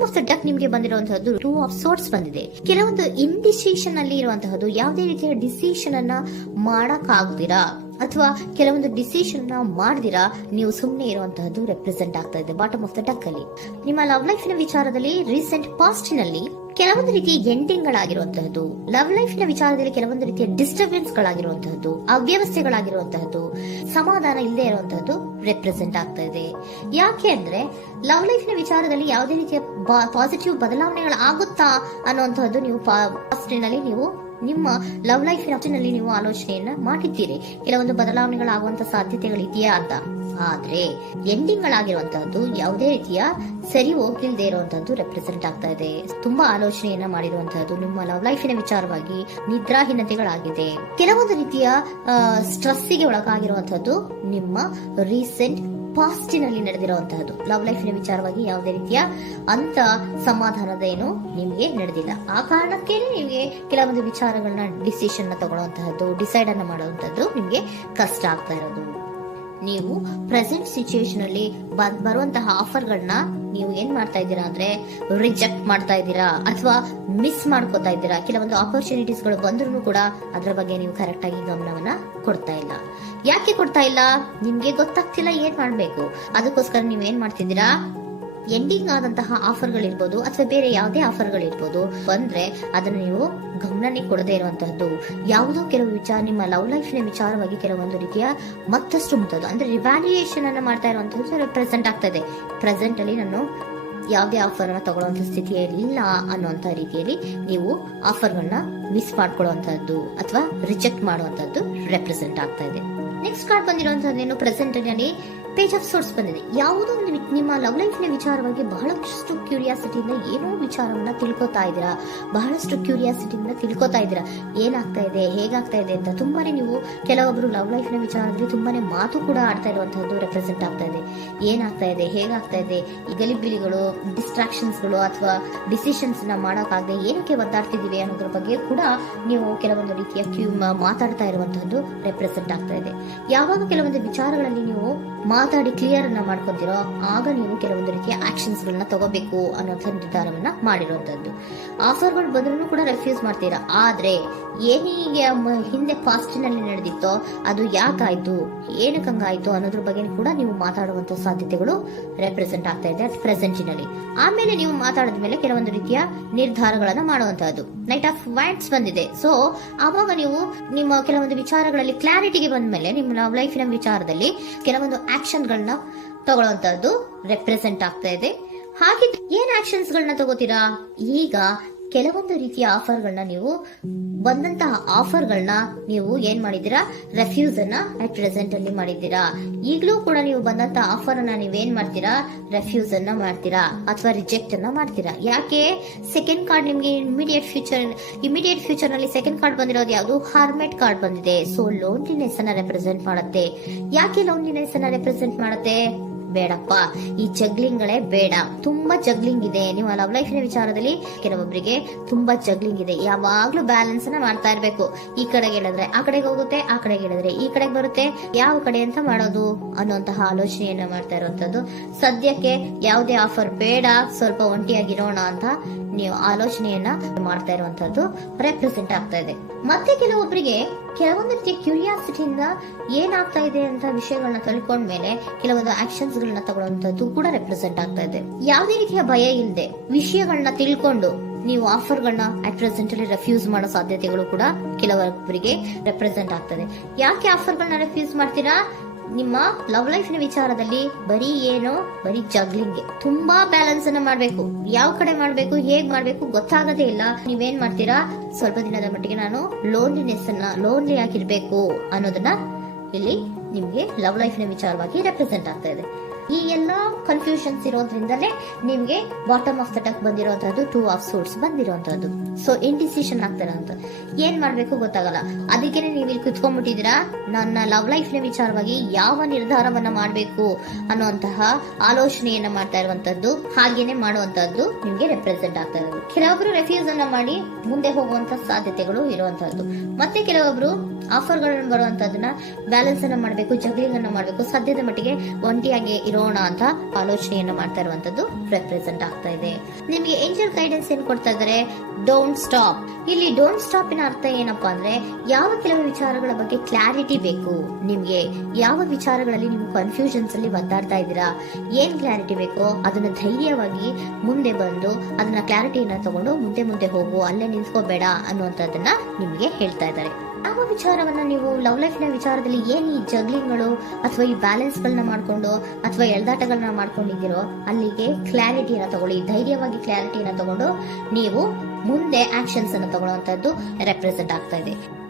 Bottom of the duck ನಿಮಗೆ ಬಂದಿರುವಂತಹದ್ದು too of sorts ಬಂದಿದೆ. ಕೆಲವೊಂದು ಇಂಡಿಸಿಷನ್ ಅಲ್ಲಿ ಇರುವಂತಹದ್ದು, ಯಾವುದೇ ರೀತಿಯ ಡಿಸಿಷನ್ ಅನ್ನ ಮಾಡಕ್ ಆಗ್ದಿರಾ ಅಥವಾ ಕೆಲವೊಂದು ಡಿಸಿಷನ್ ಮಾಡ್ದಿರಾ ನೀವು ಸುಮ್ಮನೆ ಇರುವಂತಹದ್ದು ರೆಪ್ರೆಸೆಂಟ್ ಆಗ್ತಾ ಇದೆ ಬಾಟಮ್ ಆಫ್ ದ ಡಕ್ ಅಲ್ಲಿ. ನಿಮ್ಮ ಲವ್ ಲೈಫ್ ನ ವಿಚಾರದಲ್ಲಿ ರೀಸೆಂಟ್ ಪಾಸ್ಟ್ ನಲ್ಲಿ ಕೆಲವೊಂದು ರೀತಿಯ ಎಂಡಿಂಗ್ ಗಳಾಗಿರುವಂತಹದ್ದು, ಲವ್ ಲೈಫ್ ನ ವಿಚಾರದಲ್ಲಿ ಕೆಲವೊಂದು ರೀತಿಯ ಡಿಸ್ಟರ್ಬೆನ್ಸ್ ಗಳಾಗಿರುವಂತಹದ್ದು, ಅವ್ಯವಸ್ಥೆಗಳಾಗಿರುವಂತಹದ್ದು, ಸಮಾಧಾನ ಇಲ್ಲದೆ ಇರುವಂತಹದ್ದು ರೆಪ್ರೆಸೆಂಟ್ ಆಗ್ತಾ ಇದೆ. ಯಾಕೆ ಅಂದ್ರೆ ಲವ್ ಲೈಫ್ ನ ವಿಚಾರದಲ್ಲಿ ಯಾವುದೇ ರೀತಿಯ ಪಾಸಿಟಿವ್ ಬದಲಾವಣೆಗಳಾಗುತ್ತಾ ಅನ್ನುವಂತಹದ್ದು ನೀವು ಪಾಸ್ಟ್ ನಲ್ಲಿ ನೀವು ನಿಮ್ಮ ಲವ್ ಲೈಫ್ ನಲ್ಲಿ ನೀವು ಆಲೋಚನೆಯನ್ನ ಮಾಡಿದ್ದೀರಿ, ಕೆಲವೊಂದು ಬದಲಾವಣೆಗಳಾಗುವಂತ ಸಾಧ್ಯತೆಗಳಿದೆಯಾ ಅಂತ. ಆದ್ರೆ ಎಂಡಿಂಗ್ ಗಳಾಗಿರುವಂತಹದ್ದು ಯಾವುದೇ ರೀತಿಯ ಸರಿ ಹೋಗ್ಲಿಲ್ಲದೆ ಇರುವಂತಹದ್ದು ರೆಪ್ರೆಸೆಂಟ್ ಆಗ್ತಾ ಇದೆ. ತುಂಬಾ ಆಲೋಚನೆಯನ್ನ ಮಾಡಿರುವಂತಹದ್ದು ನಿಮ್ಮ ಲವ್ ಲೈಫಿನ ವಿಚಾರವಾಗಿ ನಿದ್ರಾಹೀನತೆಗಳಾಗಿದೆ. ಕೆಲವೊಂದು ರೀತಿಯ ಸ್ಟ್ರೆಸ್ಸಿಗೆ ಒಳಗಾಗಿರುವಂತಹದ್ದು ನಿಮ್ಮ ರೀಸೆಂಟ್ ಪಾಸ್ಟಿನಲ್ಲಿ ನಡೆದಿರುವಂತಹದ್ದು. ಲವ್ ಲೈಫಿನ ವಿಚಾರವಾಗಿ ಯಾವುದೇ ರೀತಿಯ ಅಂತ ಸಮಾಧಾನದ ಏನು ನಿಮಗೆ ನಡೆದಿಲ್ಲ. ಆ ಕಾರಣಕ್ಕೆ ನಿಮಗೆ ಕೆಲವೊಂದು ವಿಚಾರಗಳನ್ನ ಡಿಸಿಷನ್ ತಗೊಳ್ಳುವಂತಹದ್ದು, ಡಿಸೈಡ್ ಅನ್ನ ಮಾಡುವಂತಹದ್ದು ನಿಮಗೆ ಕಷ್ಟ ಆಗ್ತಾ ಇರೋದು. ನೀವು ಪ್ರೆಸೆಂಟ್ ಸಿಚುಯೇಷನ್ ಅಲ್ಲಿ ಬರುವಂತಹ ಆಫರ್ಗಳನ್ನ ನೀವು ಏನ್ ಮಾಡ್ತಾ ಇದ್ದೀರಾ ಅಂದ್ರೆ ರಿಜೆಕ್ಟ್ ಮಾಡ್ತಾ ಇದ್ದೀರಾ ಅಥವಾ ಮಿಸ್ ಮಾಡ್ಕೋತಾ ಇದ್ದೀರಾ. ಕೆಲವೊಂದು ಆಪರ್ಚುನಿಟೀಸ್ ಗಳು ಬಂದ್ರೂ ಕೂಡ ಅದರ ಬಗ್ಗೆ ನೀವು ಕರೆಕ್ಟ್ ಆಗಿ ಗಮನವನ್ನ ಕೊಡ್ತಾ ಇಲ್ಲ. ಯಾಕೆ ಕೊಡ್ತಾ ಇಲ್ಲ? ನಿಮ್ಗೆ ಗೊತ್ತಾಗ್ತಿಲ್ಲ ಏನ್ ಮಾಡ್ಬೇಕು. ಅದಕ್ಕೋಸ್ಕರ ನೀವ್ ಏನ್ ಮಾಡ್ತಿದ್ದೀರಾ, ಎಂಡಿಂಗ್ ಆದಂತಹ ಆಫರ್ಗಳಿರ್ಬೋದು ಅಥವಾ ಬೇರೆ ಯಾವುದೇ ಆಫರ್ಗಳಿರ್ಬೋದು ಬಂದ್ರೆ ಅದನ್ನ ನೀವು ಗಮನನೇ ಕೊಡದೇ ಇರುವಂತಹದ್ದು. ಯಾವುದೋ ಕೆಲವು ವಿಚಾರ ನಿಮ್ಮ ಲವ್ ಲೈಫ್ ನ ವಿಚಾರವಾಗಿ ಕೆಲವೊಂದು ರೀತಿಯ ಮತ್ತಷ್ಟು ಮುಟ್ಟೋದು ಅಂದ್ರೆ ರಿವ್ಯಾಲ್ಯೂಯೇಷನ್ ಅನ್ನ ಮಾಡ್ತಾ ಇರುವಂತಹದ್ದು ಪ್ರೆಸೆಂಟ್ ಆಗ್ತಾ ಇದೆ. ಪ್ರೆಸೆಂಟ್ ಅಲ್ಲಿ ನಾನು ಯಾವುದೇ ಆಫರ್ ಅನ್ನ ತಗೊಳ್ಳುವಂತ ಸ್ಥಿತಿಯಲ್ಲಿ ಇಲ್ಲ ಅನ್ನುವಂತ ರೀತಿಯಲ್ಲಿ ನೀವು ಆಫರ್ಗಳನ್ನ ಮಿಸ್ ಮಾಡ್ಕೊಳ್ಳುವಂತಹದ್ದು ಅಥವಾ ರಿಜೆಕ್ಟ್ ಮಾಡುವಂತಹದ್ದು ರೆಪ್ರೆಸೆಂಟ್ ಆಗ್ತಾ ಇದೆ. ನೆಕ್ಸ್ಟ್ ಕಾರ್ಡ್ ಬಂದಿರುವಂತಹದ್ದೇನು, ಪ್ರೆಸೆಂಟ್ ನಲ್ಲಿ ಪೇಜ್ ಆಫ್ ಸೋರ್ಟ್ಸ್ ಬಂದಿದೆ. ಯಾವುದೋ ಒಂದು ನಿಮ್ಮ ಲವ್ ಲೈಫ್ ನ ವಿಚಾರವಾಗಿ ಬಹಳಷ್ಟು ಕ್ಯೂರಿಯಾಸಿಟಿಯಿಂದ ಏನೋ ವಿಚಾರವನ್ನ ತಿಳ್ಕೊತಾ ಇದ್ದೀರಾ, ಬಹಳಷ್ಟು ಕ್ಯೂರಿಯಾಸಿಟಿಯಿಂದ ತಿಳ್ಕೊತಾ ಇದ್ದೀರಾ ಏನಾಗ್ತಾ ಇದೆ, ಹೇಗಾಗ್ತಾ ಇದೆ ಅಂತ. ತುಂಬಾನೇ ನೀವು ಕೆಲವೊಬ್ರು ಲವ್ ಲೈಫ್ ನ ವಿಚಾರದಲ್ಲಿ ತುಂಬಾನೇ ಮಾತು ಕೂಡ ಆಡ್ತಾ ಇರುವಂತಹದ್ದು ರೆಪ್ರೆಸೆಂಟ್ ಆಗ್ತಾ ಇದೆ. ಏನಾಗ್ತಾ ಇದೆ, ಹೇಗಾಗ್ತಾ ಇದೆ, ಈ ಗಲಿಬಿಲಿಗಳು, ಡಿಸ್ಟ್ರಾಕ್ಷನ್ಸ್ ಗಳು ಅಥವಾ ಡಿಸಿಷನ್ಸ್ ನ ಮಾಡೋಕ್ಕಾಗದೆ ಏನಕ್ಕೆ ಒದ್ದಾಡ್ತಿದೀವಿ ಅನ್ನೋದ್ರ ಬಗ್ಗೆ ಕೂಡ ನೀವು ಕೆಲವೊಂದು ರೀತಿಯ ಮಾತಾಡ್ತಾ ಇರುವಂತಹದ್ದು ರೆಪ್ರೆಸೆಂಟ್ ಆಗ್ತಾ ಇದೆ. ಯಾವಾಗ ಕೆಲವೊಂದು ವಿಚಾರಗಳಲ್ಲಿ ನೀವು ಮಾತಾಡಿ ಕ್ಲಿಯರ್ ಅನ್ನ ಮಾಡ್ಕೊತಿರೋ ಆಗ ನೀವು ಕೆಲವೊಂದು ರೀತಿಯ ಆಕ್ಷನ್ಸ್ ಗಳನ್ನ ತಗೋಬೇಕು ಅನ್ನೋ ನಿರ್ಧಾರವನ್ನ ಮಾಡಿರುವಂತದ್ದು. ಆಫರ್ಗಳು ಬಂದ್ರೂ ಕೂಡ ರೆಫ್ಯೂಸ್ ಮಾಡ್ತೀರಾ. ಆದ್ರೆ ಏನೀಗ ಹಿಂದೆ ಪಾಸ್ಟ್ ನಲ್ಲಿ ನಡೆದಿತ್ತೋ ಅದು ಯಾಕಾಯ್ತು, ಏನಕ್ಕೆ ಹಂಗಾಯ್ತು ಅನ್ನೋದ್ರ ಬಗ್ಗೆ ಕೂಡ ನೀವು ಮಾತಾಡುವಂತ ಸಾಧ್ಯತೆಗಳು ರೆಪ್ರೆಸೆಂಟ್ ಆಗ್ತಾ ಇದೆ ಅಟ್ ಪ್ರೆಸೆಂಟಿನಲ್ಲಿ. ಆಮೇಲೆ ನೀವು ಮಾತಾಡಿದ ಮೇಲೆ ಕೆಲವೊಂದು ರೀತಿಯ ನಿರ್ಧಾರಗಳನ್ನ ಮಾಡುವಂತಹದ್ದು. ನೈಟ್ ಆಫ್ ವ್ಯಾಂಡ್ಸ್ ಬಂದಿದೆ. ಸೊ ಆವಾಗ ನೀವು ನಿಮ್ಮ ಕೆಲವೊಂದು ವಿಚಾರಗಳಲ್ಲಿ ಕ್ಲಾರಿಟಿಗೆ ಬಂದ ಮೇಲೆ ನಿಮ್ಮ ಲವ್ ಲೈಫಿನ ವಿಚಾರದಲ್ಲಿ ಕೆಲವೊಂದು ಆಕ್ಷನ್ ಗಳನ್ನ ತಗೊಳ್ಳುವಂತಹದ್ದು ರೆಪ್ರೆಸೆಂಟ್ ಆಗ್ತಾ ಇದೆ. ಹಾಗೆ ಏನ್ ಆಕ್ಷನ್ಸ್ ಗಳನ್ನ ತಗೋತೀರಾ? ಈಗ ಕೆಲವೊಂದು ರೀತಿಯ ಆಫರ್ಗಳನ್ನ ನೀವು ಬಂದಂತಹ ಆಫರ್ಗಳನ್ನ ನೀವು ಏನ್ ಮಾಡಿದೀರಾ, ರೆಫ್ಯೂಸ್ ಅನ್ನ ಅಟ್ ಪ್ರೆಸೆಂಟ್ ಅಲ್ಲಿ ಮಾಡಿದ್ದೀರಾ. ಈಗಲೂ ಕೂಡ ನೀವು ಬಂದಂತಹ ಆಫರ್ ಅನ್ನ ನೀವೇನ್ ಮಾಡ್ತೀರಾ, ರೆಫ್ಯೂಸ್ ಅನ್ನ ಮಾಡ್ತೀರಾ ಅಥವಾ ರಿಜೆಕ್ಟ್ ಅನ್ನ ಮಾಡ್ತೀರಾ. ಯಾಕೆ? ಸೆಕೆಂಡ್ ಕಾರ್ಡ್ ನಿಮ್ಗೆ ಇಮಿಡಿಯೇಟ್ ಫ್ಯೂಚರ್ ನಲ್ಲಿ ಸೆಕೆಂಡ್ ಕಾರ್ಡ್ ಬಂದಿರೋದು ಯಾವುದು, ಹಾರ್ಮೆಟ್ ಕಾರ್ಡ್ ಬಂದಿದೆ. ಸೊ ಲೋನ್ಲಿನೆಸ್ ಅನ್ನ ರೆಪ್ರೆಸೆಂಟ್ ಮಾಡುತ್ತೆ. ಯಾಕೆ ಲೋನ್ಲಿನೆಸ್ ಅನ್ನ ರೆಪ್ರೆಸೆಂಟ್ ಮಾಡುತ್ತೆ? ಬೇಡಪ್ಪ, ಈ ಜಗ್ಲಿಂಗ್ ಗಳೇ ಬೇಡ. ತುಂಬಾ ಜಗ್ಲಿಂಗ್ ಇದೆ ನಿಮ್ಮ ಲವ್ ಲೈಫ್ ನ ವಿಚಾರದಲ್ಲಿ. ಕೆಲವೊಬ್ಬರಿಗೆ ತುಂಬಾ ಜಗ್ಲಿಂಗ್ ಇದೆ. ಯಾವಾಗ್ಲೂ ಬ್ಯಾಲೆನ್ಸ್ ಅನ್ನ ಮಾಡ್ತಾ ಇರ್ಬೇಕು. ಈ ಕಡೆಗೆ ಹೇಳಿದ್ರೆ ಆ ಕಡೆಗೆ ಹೋಗುತ್ತೆ, ಆ ಕಡೆಗೆ ಹೇಳಿದ್ರೆ ಈ ಕಡೆಗೆ ಬರುತ್ತೆ. ಯಾವ ಕಡೆ ಅಂತ ಮಾಡೋದು ಅನ್ನುವಂತಹ ಆಲೋಚನೆಯನ್ನ ಮಾಡ್ತಾ ಇರುವಂತದ್ದು. ಸದ್ಯಕ್ಕೆ ಯಾವುದೇ ಆಫರ್ ಬೇಡ, ಸ್ವಲ್ಪ ಒಂಟಿಯಾಗಿರೋಣ ಅಂತ ನೀವು ಆಲೋಚನೆಯನ್ನ ಮಾಡ್ತಾ ಇರುವಂತದ್ದು ರೆಪ್ರೆಸೆಂಟ್ ಆಗ್ತಾ ಇದೆ. ಮತ್ತೆ ಕೆಲವೊಬ್ಬರಿಗೆ ಕೆಲವೊಂದು ರೀತಿಯ ಕ್ಯೂರಿಯಾಸಿಟಿಯಿಂದ ಏನಾಗ್ತಾ ಇದೆ ಅಂತ ವಿಷಯಗಳನ್ನ ತಿಳ್ಕೊಂಡ್ಮೇಲೆ ಕೆಲವೊಂದು ಆಕ್ಷನ್ಸ್ ಗಳನ್ನ ತಗೊಳ್ಳುವಂತದ್ದು ಕೂಡ ರೆಪ್ರೆಸೆಂಟ್ ಆಗ್ತಾ ಇದೆ. ಯಾವುದೇ ರೀತಿಯ ಭಯ ಇಲ್ಲದೆ ವಿಷಯಗಳನ್ನ ತಿಳ್ಕೊಂಡು ನೀವು ಆಫರ್ಗಳನ್ನ ಅಟ್ ಪ್ರೆಸೆಂಟ್ ಅಲ್ಲಿ ರೆಫ್ಯೂಸ್ ಮಾಡೋ ಸಾಧ್ಯತೆಗಳು ಕೂಡ ಕೆಲವೊಬ್ಬರಿಗೆ ರೆಪ್ರೆಸೆಂಟ್ ಆಗ್ತದೆ. ಯಾಕೆ ಆಫರ್ಗಳನ್ನ ರೆಫ್ಯೂಸ್ ಮಾಡ್ತೀರಾ? ನಿಮ್ಮ ಲವ್ ಲೈಫ್ ನ ವಿಚಾರದಲ್ಲಿ ಬರೀ ಜಗ್ಲಿಂಗ್, ತುಂಬಾ ಬ್ಯಾಲೆನ್ಸ್ ಅನ್ನ ಮಾಡ್ಬೇಕು. ಯಾವ ಕಡೆ ಮಾಡ್ಬೇಕು, ಹೇಗ್ ಮಾಡ್ಬೇಕು ಗೊತ್ತಾಗದೇ ಇಲ್ಲ. ನೀವೇನ್ ಮಾಡ್ತೀರಾ, ಸ್ವಲ್ಪ ದಿನದ ಮಟ್ಟಿಗೆ ನಾನು ಲೋನ್ಲಿ ಆಗಿರ್ಬೇಕು ಅನ್ನೋದನ್ನ ಇಲ್ಲಿ ನಿಮ್ಗೆ ಲವ್ ಲೈಫ್ ನ ವಿಚಾರವಾಗಿ ರೆಪ್ರೆಸೆಂಟ್ ಆಗ್ತಾ ಇದೆ. ಈ ಎಲ್ಲಾ ಕನ್ಫ್ಯೂಷನ್ಸ್ ಇರೋದ್ರಿಂದಲೇ ನಿಮ್ಗೆ ಬಾಟಮ್ ಆಫ್ ದ ಡಕ್ ಬಂದಿರುವಂತಹದ್ದು, ಟೂ ಆಫ್ ಸೋರ್ಟ್ಸ್ ಬಂದಿರುವಂತಹದ್ದು. ಸೊ ಇಂಡಿಸಿಷನ್ ಆಗ್ತಾರೆ ಅಂತ ಏನ್ ಮಾಡ್ಬೇಕು ಗೊತ್ತಾಗಲ್ಲ. ಅದಕ್ಕೆ ನೀವು ಇಲ್ಲಿ ಕುತ್ಕೊಂಡ್ಬಿಟ್ಟಿದ್ದೀರಾ, ನನ್ನ ಲವ್ ಲೈಫ್ ನ ವಿಚಾರವಾಗಿ ಯಾವ ನಿರ್ಧಾರವನ್ನ ಮಾಡ್ಬೇಕು ಅನ್ನುವಂತಹ ಆಲೋಚನೆಯನ್ನ ಮಾಡ್ತಾ ಇರುವಂತದ್ದು, ಹಾಗೇನೆ ಮಾಡುವಂತಹದ್ದು ನಿಮ್ಗೆ ರೆಪ್ರೆಸೆಂಟ್ ಆಗ್ತಾ ಇರೋದು. ಕೆಲವೊಬ್ರು ರೆಫ್ಯೂಸ್ ಅನ್ನ ಮಾಡಿ ಮುಂದೆ ಹೋಗುವಂತ ಸಾಧ್ಯತೆಗಳು ಇರುವಂತಹದ್ದು. ಮತ್ತೆ ಕೆಲವೊಬ್ರು ಆಫರ್ಗಳನ್ನು ಬರುವಂತದನ್ನ ಬ್ಯಾಲೆನ್ಸ್ ಅನ್ನ ಮಾಡಬೇಕು, ಜಗ್ಲಿಂಗ್ ಅನ್ನ ಮಾಡಬೇಕು, ಸದ್ಯದ ಮಟ್ಟಿಗೆ ಒಂಟಿಯಾಗಿ ಇರೋಣ ಅಂತ ಆಲೋಚನೆಯನ್ನ ಮಾಡ್ತಾ ಇರುವಂತದ್ದು ರೆಪ್ರೆಸೆಂಟ್ ಆಗ್ತಾ ಇದೆ. ನಿಮಗೆ ಏಂಜಲ್ ಗೈಡೆನ್ಸ್ ಏನ್ ಕೊಡ್ತಾ ಇದ್ದಾರೆ? Don't stop. ಇಲ್ಲಿ ಡೋಂಟ್ ಸ್ಟಾಪ್ ಇನ ಅರ್ಥ ಏನಪ್ಪಾ ಅಂದ್ರೆ, ಯಾವ ಕೆಲವು ವಿಚಾರಗಳ ಬಗ್ಗೆ ಕ್ಲಾರಿಟಿ ಬೇಕು ನಿಮ್ಗೆ, ಯಾವ ವಿಚಾರಗಳಲ್ಲಿ ನೀವು ಕನ್ಫ್ಯೂಷನ್ಸ್ ಅಲ್ಲಿ ಒದ್ದಾಡ್ತಾ ಇದ್ದೀರಾ, ಏನ್ ಕ್ಲಾರಿಟಿ ಬೇಕೋ ಅದನ್ನ ಧೈರ್ಯವಾಗಿ ಮುಂದೆ ಬಂದು ಅದನ್ನ ಕ್ಲಾರಿಟಿಯನ್ನ ತಗೊಂಡು ಮುಂದೆ ಹೋಗು, ಅಲ್ಲೇ ನಿಲ್ಸ್ಕೋಬೇಡ ಅನ್ನುವಂಥದ್ದನ್ನ ನಿಮ್ಗೆ ಹೇಳ್ತಾ ಇದ್ದಾರೆ. ಯಾವ ವಿಚಾರವನ್ನ ನೀವು ಲವ್ ಲೈಫ್ ನ ವಿಚಾರದಲ್ಲಿ ಏನ್ ಈ ಜಗ್ಲಿಂಗ್ಗಳು ಅಥವಾ ಈ ಬ್ಯಾಲೆನ್ಸ್ ಗಳನ್ನ ಮಾಡ್ಕೊಂಡು ಅಥವಾ ಎಳ್ದಾಟಗಳನ್ನ ಮಾಡ್ಕೊಂಡಿದ್ದೀರೋ ಅಲ್ಲಿಗೆ ಕ್ಲಾರಿಟಿಯನ್ನ ತಗೊಳ್ಳಿ, ಧೈರ್ಯವಾಗಿ ಕ್ಲಾರಿಟಿಯನ್ನ ತಗೊಂಡು ನೀವು ಮುಂದೆ ಆಕ್ಷನ್ಸ್ ಅನ್ನು ತಗೊಳ್ಳುವಂತದ್ದು ರೆಪ್ರೆಸೆಂಟ್ ಆಗ್ತಾ ಇದೆ.